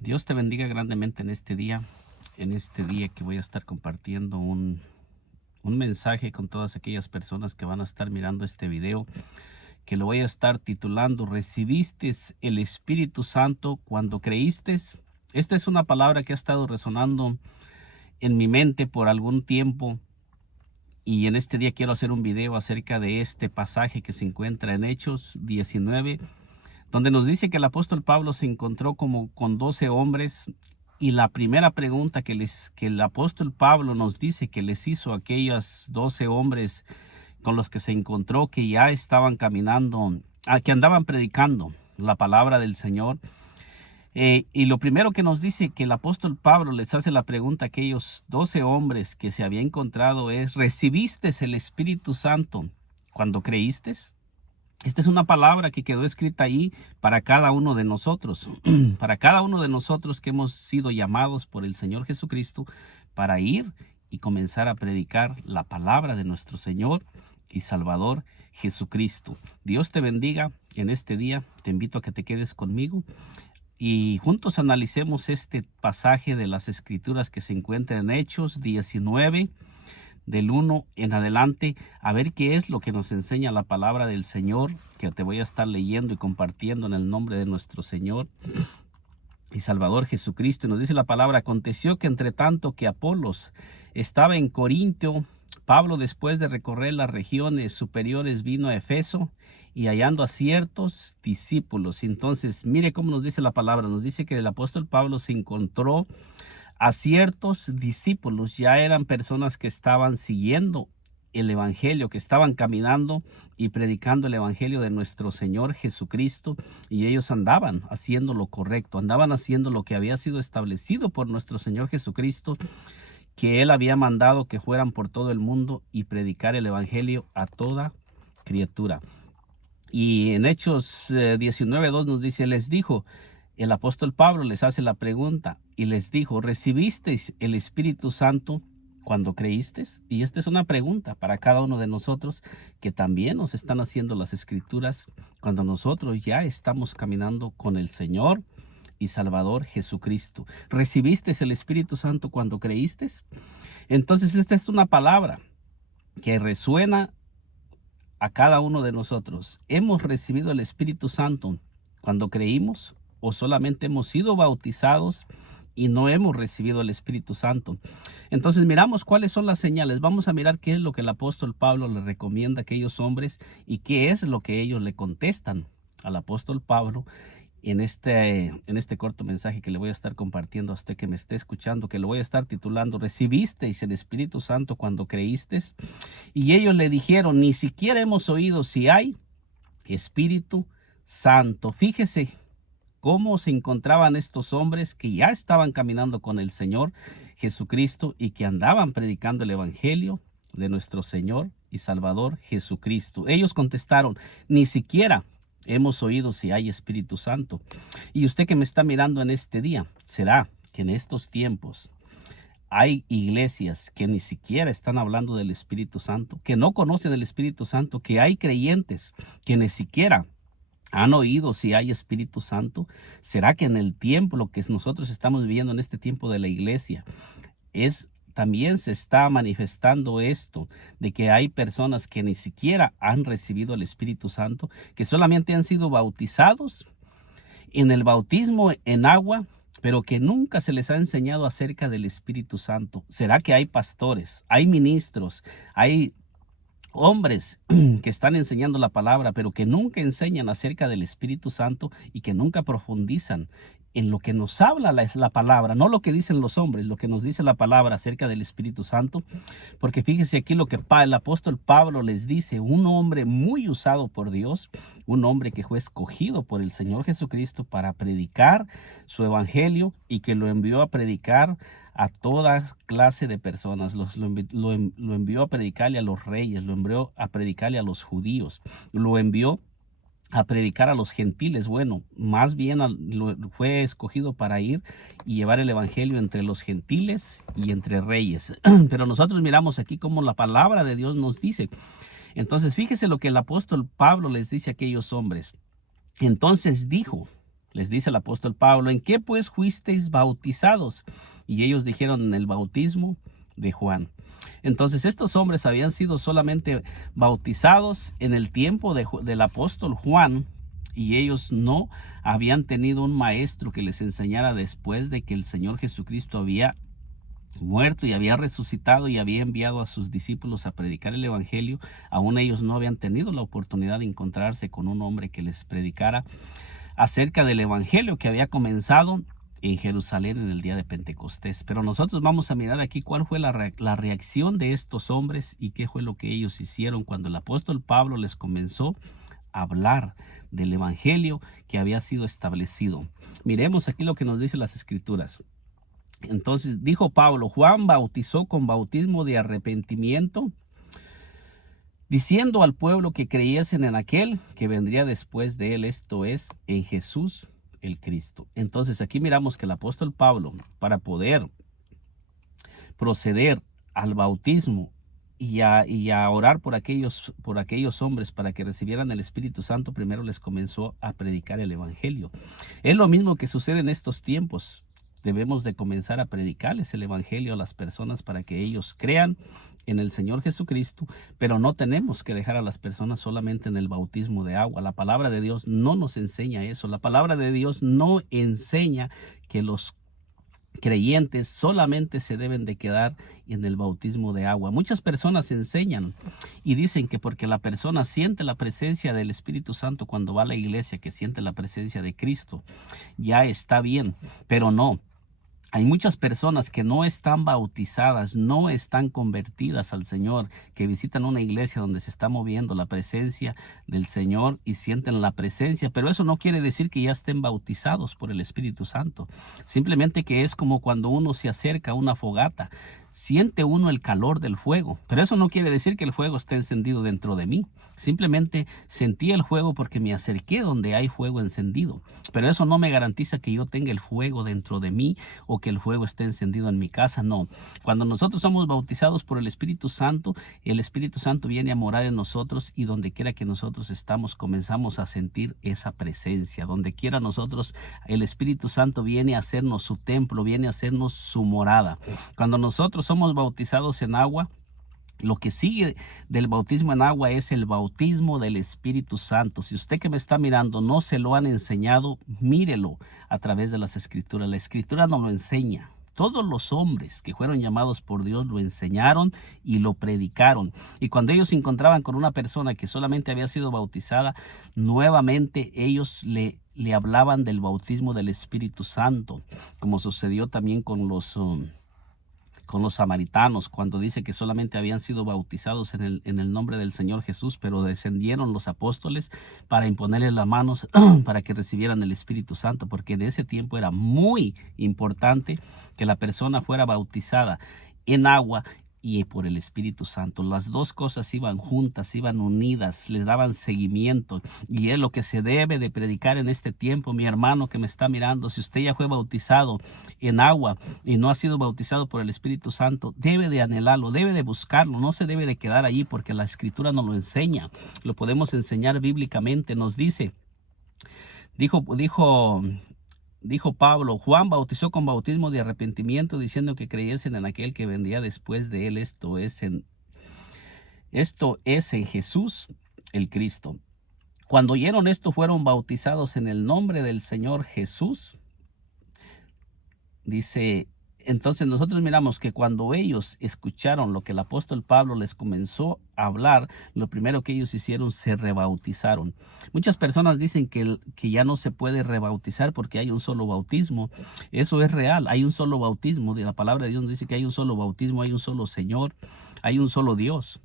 Dios te bendiga grandemente en este día que voy a estar compartiendo un mensaje con todas aquellas personas que van a estar mirando este video, que lo voy a estar titulando ¿Recibiste el Espíritu Santo cuando creíste? Esta es una palabra que ha estado resonando en mi mente por algún tiempo, y en este día quiero hacer un video acerca de este pasaje que se encuentra en Hechos 19, donde nos dice que el apóstol Pablo se encontró como con 12 hombres, y la primera pregunta que el apóstol Pablo nos dice que les hizo a aquellos 12 hombres con los que se encontró, que ya estaban caminando, que andaban predicando la palabra del Señor. Y lo primero que nos dice que el apóstol Pablo les hace la pregunta a aquellos 12 hombres que se había encontrado es: ¿recibiste el Espíritu Santo cuando creíste? Esta es una palabra que quedó escrita ahí para cada uno de nosotros, para cada uno de nosotros que hemos sido llamados por el Señor Jesucristo para ir y comenzar a predicar la palabra de nuestro Señor y Salvador Jesucristo. Dios te bendiga en este día. Te invito a que te quedes conmigo y juntos analicemos este pasaje de las Escrituras que se encuentra en Hechos 19, del 1 en adelante, a ver qué es lo que nos enseña la palabra del Señor, que te voy a estar leyendo y compartiendo en el nombre de nuestro Señor y Salvador Jesucristo. Y nos dice la palabra: aconteció que entre tanto que Apolos estaba en Corintio, Pablo, después de recorrer las regiones superiores, vino a Efeso, y hallando a ciertos discípulos. Entonces, mire cómo nos dice la palabra. Nos dice que el apóstol Pablo se encontró a ciertos discípulos. Ya eran personas que estaban siguiendo el evangelio, que estaban caminando y predicando el evangelio de nuestro Señor Jesucristo, y ellos andaban haciendo lo correcto, andaban haciendo lo que había sido establecido por nuestro Señor Jesucristo, que Él había mandado que fueran por todo el mundo y predicar el evangelio a toda criatura. Y en Hechos 19:2 nos dice: les dijo, el apóstol Pablo les hace la pregunta y les dijo: ¿recibisteis el Espíritu Santo cuando creísteis? Y esta es una pregunta para cada uno de nosotros, que también nos están haciendo las Escrituras cuando nosotros ya estamos caminando con el Señor y Salvador Jesucristo. ¿Recibisteis el Espíritu Santo cuando creísteis? Entonces esta es una palabra que resuena a cada uno de nosotros. ¿Hemos recibido el Espíritu Santo cuando creímos, o solamente hemos sido bautizados y no hemos recibido el Espíritu Santo? Entonces miramos cuáles son las señales. Vamos a mirar qué es lo que el apóstol Pablo le recomienda a aquellos hombres y qué es lo que ellos le contestan al apóstol Pablo en este corto mensaje que le voy a estar compartiendo a usted que me esté escuchando, que lo voy a estar titulando ¿Recibisteis el Espíritu Santo cuando creísteis? Y ellos le dijeron: ni siquiera hemos oído si hay Espíritu Santo. Fíjese cómo se encontraban estos hombres que ya estaban caminando con el Señor Jesucristo y que andaban predicando el evangelio de nuestro Señor y Salvador Jesucristo. Ellos contestaron: ni siquiera hemos oído si hay Espíritu Santo. Y usted que me está mirando en este día, ¿será que en estos tiempos hay iglesias que ni siquiera están hablando del Espíritu Santo, que no conocen el Espíritu Santo, que hay creyentes que ni siquiera han oído si hay Espíritu Santo? ¿Será que en el tiempo, lo que nosotros estamos viviendo en este tiempo de la iglesia, también se está manifestando esto, de que hay personas que ni siquiera han recibido el Espíritu Santo, que solamente han sido bautizados en el bautismo en agua, pero que nunca se les ha enseñado acerca del Espíritu Santo? ¿Será que hay pastores, hay ministros, hay hombres que están enseñando la palabra, pero que nunca enseñan acerca del Espíritu Santo y que nunca profundizan en lo que nos habla la palabra, no lo que dicen los hombres, lo que nos dice la palabra acerca del Espíritu Santo? Porque fíjese aquí lo que el apóstol Pablo les dice: un hombre muy usado por Dios, un hombre que fue escogido por el Señor Jesucristo para predicar su evangelio, y que lo envió a predicar a toda clase de personas. Lo envió a predicarle a los reyes, lo envió a predicarle a los judíos, lo envió a predicar a los gentiles. Bueno, más bien fue escogido para ir y llevar el evangelio entre los gentiles y entre reyes. Pero nosotros miramos aquí cómo la palabra de Dios nos dice. Entonces fíjese lo que el apóstol Pablo les dice a aquellos hombres. Entonces dijo Les dice el apóstol Pablo: ¿en qué pues fuisteis bautizados? Y ellos dijeron: en el bautismo de Juan. Entonces estos hombres habían sido solamente bautizados en el tiempo del apóstol Juan, y ellos no habían tenido un maestro que les enseñara después de que el Señor Jesucristo había muerto y había resucitado y había enviado a sus discípulos a predicar el evangelio. Aún ellos no habían tenido la oportunidad de encontrarse con un hombre que les predicara acerca del evangelio que había comenzado en Jerusalén en el día de Pentecostés. Pero nosotros vamos a mirar aquí cuál fue la reacción de estos hombres y qué fue lo que ellos hicieron cuando el apóstol Pablo les comenzó a hablar del evangelio que había sido establecido. Miremos aquí lo que nos dicen las escrituras. Entonces dijo Pablo: Juan bautizó con bautismo de arrepentimiento, diciendo al pueblo que creyesen en aquel que vendría después de él, esto es, en Jesús el Cristo. Entonces aquí miramos que el apóstol Pablo, para poder proceder al bautismo y a orar por aquellos hombres para que recibieran el Espíritu Santo, primero les comenzó a predicar el evangelio. Es lo mismo que sucede en estos tiempos. Debemos de comenzar a predicarles el evangelio a las personas para que ellos crean en el Señor Jesucristo, pero no tenemos que dejar a las personas solamente en el bautismo de agua. La palabra de Dios no nos enseña eso. La palabra de Dios no enseña que los creyentes solamente se deben de quedar en el bautismo de agua. Muchas personas enseñan y dicen que porque la persona siente la presencia del Espíritu Santo cuando va a la iglesia, que siente la presencia de Cristo, ya está bien, pero no. Hay muchas personas que no están bautizadas, no están convertidas al Señor, que visitan una iglesia donde se está moviendo la presencia del Señor y sienten la presencia, pero eso no quiere decir que ya estén bautizados por el Espíritu Santo. Simplemente que es como cuando uno se acerca a una fogata. Siente uno el calor del fuego, pero eso no quiere decir que el fuego esté encendido dentro de mí. Simplemente sentí el fuego porque me acerqué donde hay fuego encendido, pero eso no me garantiza que yo tenga el fuego dentro de mí o que el fuego esté encendido en mi casa. No. Cuando nosotros somos bautizados por el Espíritu Santo viene a morar en nosotros, y donde quiera que nosotros estamos comenzamos a sentir esa presencia. Donde quiera nosotros, el Espíritu Santo viene a hacernos su templo, viene a hacernos su morada. Cuando nosotros somos bautizados en agua, lo que sigue del bautismo en agua es el bautismo del Espíritu Santo. Si usted que me está mirando no se lo han enseñado, mírelo a través de las Escrituras. La Escritura nos lo enseña. Todos los hombres que fueron llamados por Dios lo enseñaron y lo predicaron. Y cuando ellos se encontraban con una persona que solamente había sido bautizada, nuevamente ellos le hablaban del bautismo del Espíritu Santo, como sucedió también con los samaritanos, cuando dice que solamente habían sido bautizados en el nombre del Señor Jesús, pero descendieron los apóstoles para imponerles las manos para que recibieran el Espíritu Santo, porque en ese tiempo era muy importante que la persona fuera bautizada en agua y por el Espíritu Santo. Las dos cosas iban juntas, iban unidas, les daban seguimiento, y es lo que se debe de predicar en este tiempo, mi hermano que me está mirando. Si usted ya fue bautizado en agua y no ha sido bautizado por el Espíritu Santo, debe de anhelarlo, debe de buscarlo, no se debe de quedar allí, porque la Escritura nos lo enseña, lo podemos enseñar bíblicamente. Nos dice, Dijo Pablo: Juan bautizó con bautismo de arrepentimiento, diciendo que creyesen en aquel que vendría después de él, esto es en Jesús el Cristo. Cuando oyeron esto, fueron bautizados en el nombre del Señor Jesús. Dice, entonces nosotros miramos que cuando ellos escucharon lo que el apóstol Pablo les comenzó a hablar, lo primero que ellos hicieron, se rebautizaron. Muchas personas dicen que ya no se puede rebautizar porque hay un solo bautismo. Eso es real, hay un solo bautismo. La palabra de Dios dice que hay un solo bautismo, hay un solo Señor, hay un solo Dios.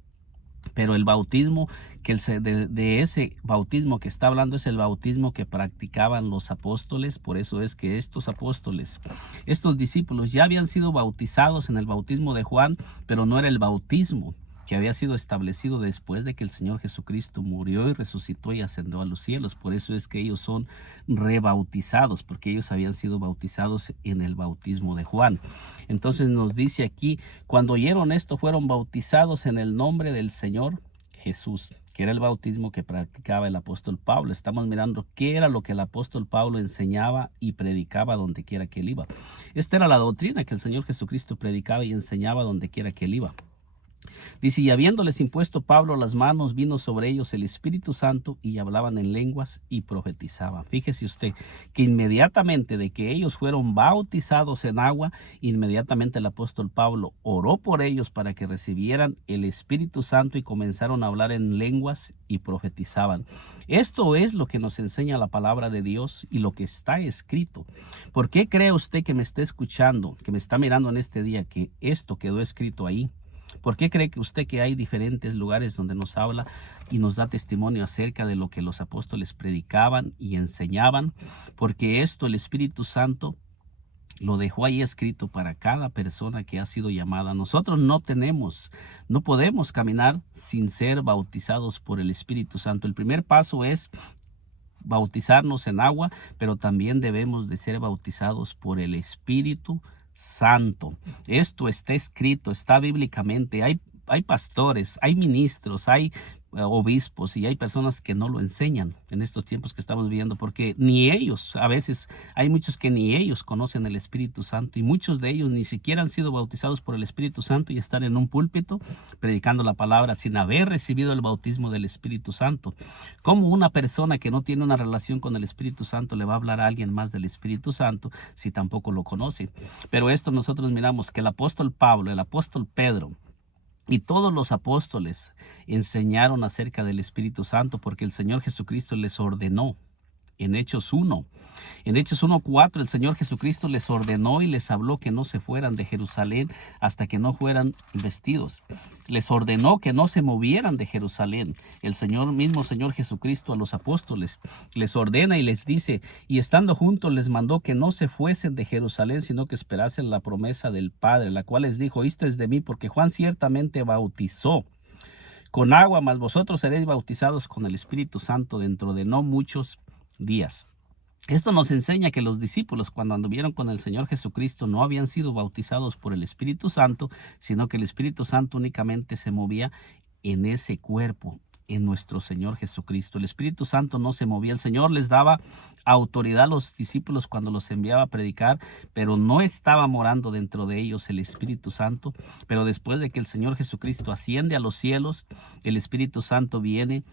Pero el bautismo, de ese bautismo que está hablando, es el bautismo que practicaban los apóstoles. Por eso es que estos apóstoles, estos discípulos, ya habían sido bautizados en el bautismo de Juan, pero no era el bautismo que había sido establecido después de que el Señor Jesucristo murió y resucitó y ascendió a los cielos. Por eso es que ellos son rebautizados, porque ellos habían sido bautizados en el bautismo de Juan. Entonces nos dice aquí, cuando oyeron esto, fueron bautizados en el nombre del Señor Jesús. que era el bautismo que practicaba el apóstol Pablo. Estamos mirando qué era lo que el apóstol Pablo enseñaba y predicaba donde quiera que él iba. Esta era la doctrina que el Señor Jesucristo predicaba y enseñaba donde quiera que él iba. Dice, y habiéndoles impuesto Pablo las manos, vino sobre ellos el Espíritu Santo y hablaban en lenguas y profetizaban. Fíjese usted que inmediatamente de que ellos fueron bautizados en agua, inmediatamente el apóstol Pablo oró por ellos para que recibieran el Espíritu Santo y comenzaron a hablar en lenguas y profetizaban. Esto es lo que nos enseña la palabra de Dios y lo que está escrito. ¿Por qué cree usted que me está escuchando, que me está mirando en este día, que esto quedó escrito ahí? ¿Por qué cree que usted que hay diferentes lugares donde nos habla y nos da testimonio acerca de lo que los apóstoles predicaban y enseñaban? Porque esto el Espíritu Santo lo dejó ahí escrito para cada persona que ha sido llamada. Nosotros no podemos caminar sin ser bautizados por el Espíritu Santo. El primer paso es bautizarnos en agua, pero también debemos de ser bautizados por el Espíritu Santo. Esto está escrito, está bíblicamente. Hay pastores, hay ministros, hay obispos y hay personas que no lo enseñan en estos tiempos que estamos viviendo, porque ni ellos, a veces hay muchos que ni ellos conocen el Espíritu Santo y muchos de ellos ni siquiera han sido bautizados por el Espíritu Santo y están en un púlpito predicando la palabra sin haber recibido el bautismo del Espíritu Santo. ¿Cómo una persona que no tiene una relación con el Espíritu Santo le va a hablar a alguien más del Espíritu Santo si tampoco lo conoce? Pero esto nosotros miramos que el apóstol Pablo, el apóstol Pedro, y todos los apóstoles enseñaron acerca del Espíritu Santo porque el Señor Jesucristo les ordenó. En Hechos 1:4, el Señor Jesucristo les ordenó y les habló que no se fueran de Jerusalén hasta que no fueran investidos. Les ordenó que no se movieran de Jerusalén. El mismo Señor Jesucristo a los apóstoles les ordena y les dice, y estando juntos les mandó que no se fuesen de Jerusalén, sino que esperasen la promesa del Padre, la cual les dijo, oísteis de mí, porque Juan ciertamente bautizó con agua, mas vosotros seréis bautizados con el Espíritu Santo dentro de no muchos días. Esto nos enseña que los discípulos cuando anduvieron con el Señor Jesucristo no habían sido bautizados por el Espíritu Santo, sino que el Espíritu Santo únicamente se movía en ese cuerpo, en nuestro Señor Jesucristo. El Espíritu Santo no se movía. El Señor les daba autoridad a los discípulos cuando los enviaba a predicar, pero no estaba morando dentro de ellos el Espíritu Santo. Pero después de que el Señor Jesucristo asciende a los cielos, el Espíritu Santo viene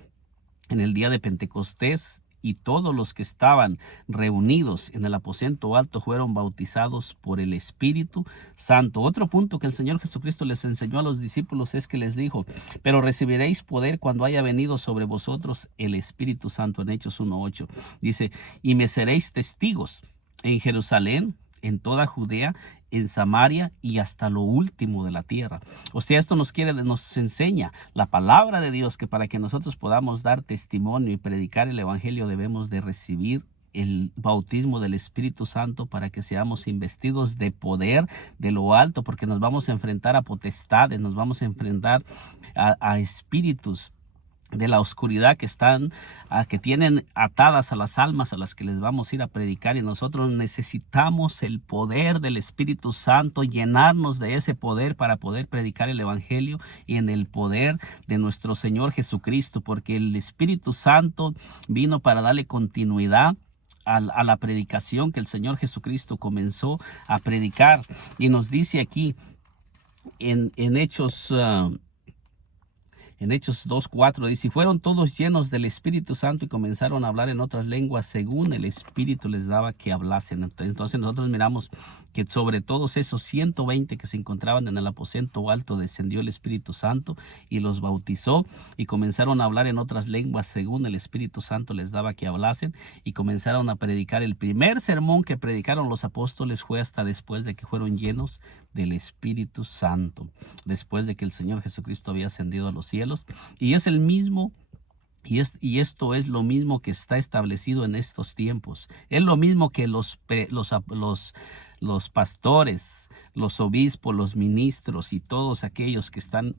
en el día de Pentecostés y todos los que estaban reunidos en el aposento alto fueron bautizados por el Espíritu Santo. Otro punto que el Señor Jesucristo les enseñó a los discípulos es que les dijo, pero recibiréis poder cuando haya venido sobre vosotros el Espíritu Santo, en Hechos 1:8. Dice, y me seréis testigos en Jerusalén, en toda Judea, en Samaria y hasta lo último de la tierra. O sea, esto nos enseña la palabra de Dios, que para que nosotros podamos dar testimonio y predicar el evangelio debemos de recibir el bautismo del Espíritu Santo para que seamos investidos de poder de lo alto, porque nos vamos a enfrentar a potestades, nos vamos a enfrentar a espíritus de la oscuridad que tienen atadas a las almas a las que les vamos a ir a predicar, y nosotros necesitamos el poder del Espíritu Santo, llenarnos de ese poder para poder predicar el evangelio y en el poder de nuestro Señor Jesucristo, porque el Espíritu Santo vino para darle continuidad a la predicación que el Señor Jesucristo comenzó a predicar. Y nos dice aquí en Hechos En Hechos 2:4 dice, y fueron todos llenos del Espíritu Santo y comenzaron a hablar en otras lenguas según el Espíritu les daba que hablasen. Entonces nosotros miramos que sobre todos esos 120 que se encontraban en el aposento alto descendió el Espíritu Santo y los bautizó y comenzaron a hablar en otras lenguas según el Espíritu Santo les daba que hablasen, y comenzaron a predicar. El primer sermón que predicaron los apóstoles fue hasta después de que fueron llenos del Espíritu Santo, después de que el Señor Jesucristo había ascendido a los cielos. Y es el mismo, y esto es lo mismo que está establecido en estos tiempos. Es lo mismo que los pastores, los obispos, los ministros y todos aquellos que están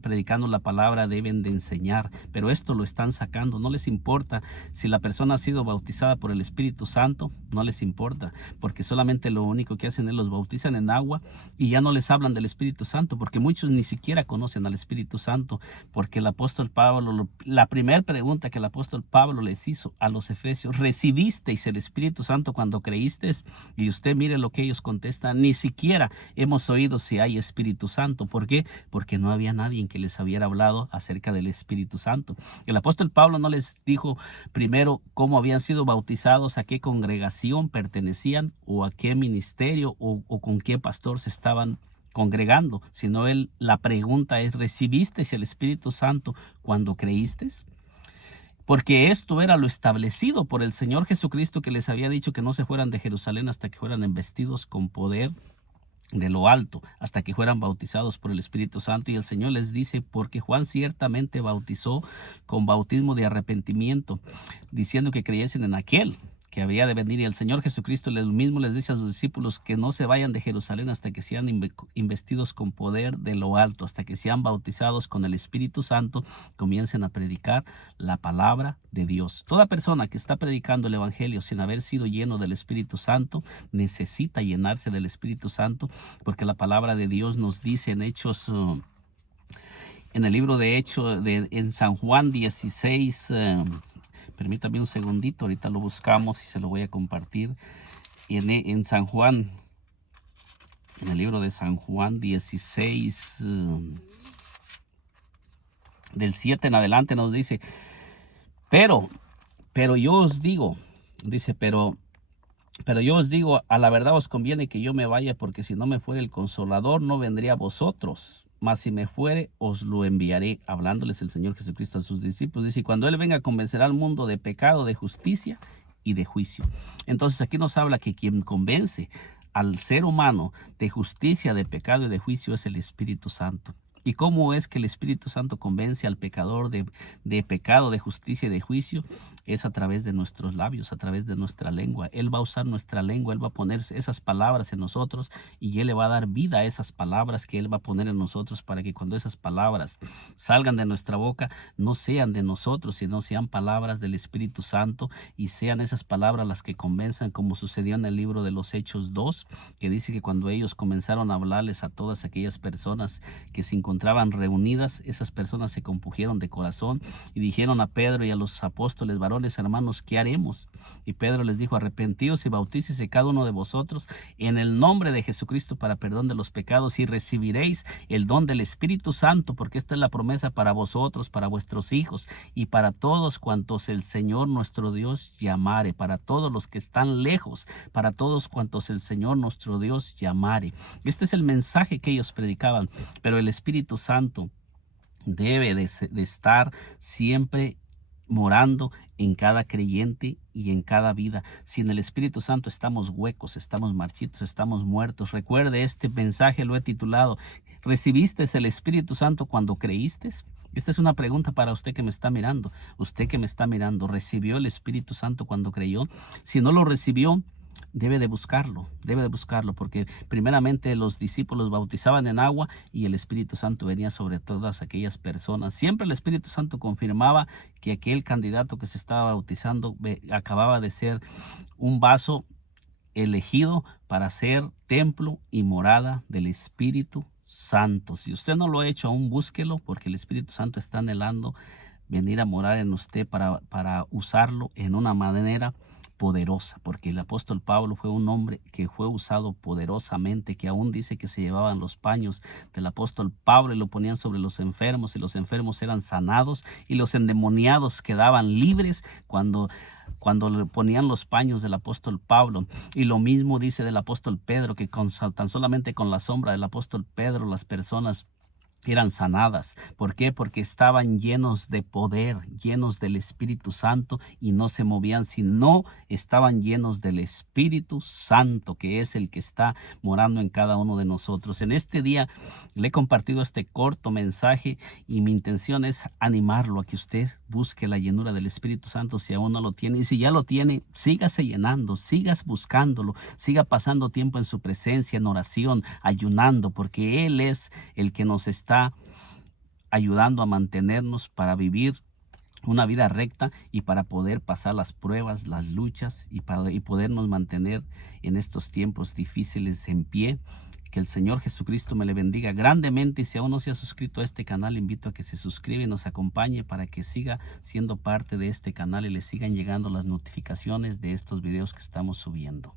predicando la palabra deben de enseñar, pero esto lo están sacando. No les importa si la persona ha sido bautizada por el Espíritu Santo, no les importa, porque solamente lo único que hacen es los bautizan en agua y ya no les hablan del Espíritu Santo, porque muchos ni siquiera conocen al Espíritu Santo, porque el apóstol Pablo, la primera pregunta que el apóstol Pablo les hizo a los efesios: ¿recibisteis el Espíritu Santo cuando creísteis? Y usted mire lo que ellos contestan: ni siquiera hemos oído si hay Espíritu Santo. ¿Por qué? Porque no había nadie en que les hubiera hablado acerca del Espíritu Santo. El apóstol Pablo no les dijo primero cómo habían sido bautizados, a qué congregación pertenecían o a qué ministerio o con qué pastor se estaban congregando, sino la pregunta es: ¿recibiste el Espíritu Santo cuando creíste? Porque esto era lo establecido por el Señor Jesucristo, que les había dicho que no se fueran de Jerusalén hasta que fueran investidos con poder de lo alto, hasta que fueran bautizados por el Espíritu Santo. Y el Señor les dice: porque Juan ciertamente bautizó con bautismo de arrepentimiento, diciendo que creyesen en aquel que había de venir. Y el Señor Jesucristo mismo les dice a sus discípulos que no se vayan de Jerusalén hasta que sean investidos con poder de lo alto, hasta que sean bautizados con el Espíritu Santo, comiencen a predicar la palabra de Dios. Toda persona que está predicando el Evangelio sin haber sido lleno del Espíritu Santo necesita llenarse del Espíritu Santo, porque la palabra de Dios nos dice en Hechos, en el libro de Hechos, en San Juan 16, permítame un segundito, ahorita lo buscamos y se lo voy a compartir. En San Juan, en el libro de San Juan 16, del 7 en adelante nos dice: pero yo os digo, dice, pero yo os digo, a la verdad os conviene que yo me vaya, porque si no me fuere el Consolador, no vendría a vosotros. Mas si me fuere, os lo enviaré. Hablándoles el Señor Jesucristo a sus discípulos, dice: y cuando Él venga, convencerá al mundo de pecado, de justicia y de juicio. Entonces aquí nos habla que quien convence al ser humano de justicia, de pecado y de juicio es el Espíritu Santo. ¿Y cómo es que el Espíritu Santo convence al pecador de pecado, de justicia y de juicio? Es a través de nuestros labios, a través de nuestra lengua. Él va a usar nuestra lengua, Él va a poner esas palabras en nosotros y Él le va a dar vida a esas palabras que Él va a poner en nosotros, para que cuando esas palabras salgan de nuestra boca no sean de nosotros, sino sean palabras del Espíritu Santo, y sean esas palabras las que convenzan, como sucedió en el libro de los Hechos 2, que dice que cuando ellos comenzaron a hablarles a todas aquellas personas que se encontraban reunidas, esas personas se compungieron de corazón y dijeron a Pedro y a los apóstoles: varones, hermanos, ¿qué haremos? Y Pedro les dijo: arrepentíos y bautícese cada uno de vosotros en el nombre de Jesucristo para perdón de los pecados, y recibiréis el don del Espíritu Santo, porque esta es la promesa para vosotros, para vuestros hijos y para todos cuantos el Señor nuestro Dios llamare. Para todos los que están lejos, para todos cuantos el Señor nuestro Dios llamare. Este es el mensaje que ellos predicaban, pero el Espíritu Santo debe de estar siempre morando en cada creyente y en cada vida. Sin el Espíritu Santo estamos huecos, estamos marchitos, estamos muertos. Recuerde, este mensaje lo he titulado: ¿recibiste el Espíritu Santo cuando creíste? Esta es una pregunta para usted que me está mirando. Usted que me está mirando, ¿recibió el Espíritu Santo cuando creyó? Si no lo recibió, debe de buscarlo, porque primeramente los discípulos bautizaban en agua y el Espíritu Santo venía sobre todas aquellas personas. Siempre el Espíritu Santo confirmaba que aquel candidato que se estaba bautizando acababa de ser un vaso elegido para ser templo y morada del Espíritu Santo. Si usted no lo ha hecho aún, búsquelo, porque el Espíritu Santo está anhelando venir a morar en usted para usarlo en una manera poderosa, porque el apóstol Pablo fue un hombre que fue usado poderosamente, que aún dice que se llevaban los paños del apóstol Pablo y lo ponían sobre los enfermos, y los enfermos eran sanados y los endemoniados quedaban libres cuando le ponían los paños del apóstol Pablo. Y lo mismo dice del apóstol Pedro, que tan solamente con la sombra del apóstol Pedro las personas eran sanadas. ¿Por qué? Porque estaban llenos de poder, llenos del Espíritu Santo, y no se movían, sino estaban llenos del Espíritu Santo, que es el que está morando en cada uno de nosotros. En este día le he compartido este corto mensaje y mi intención es animarlo a que usted busque la llenura del Espíritu Santo si aún no lo tiene, y si ya lo tiene, sígase llenando, sigas buscándolo, siga pasando tiempo en su presencia, en oración, ayunando, porque Él es el que nos está ayudando a mantenernos para vivir una vida recta y para poder pasar las pruebas, las luchas y podernos mantener en estos tiempos difíciles en pie. Que el Señor Jesucristo me le bendiga grandemente, y si aún no se ha suscrito a este canal, invito a que se suscriba y nos acompañe para que siga siendo parte de este canal y le sigan llegando las notificaciones de estos videos que estamos subiendo.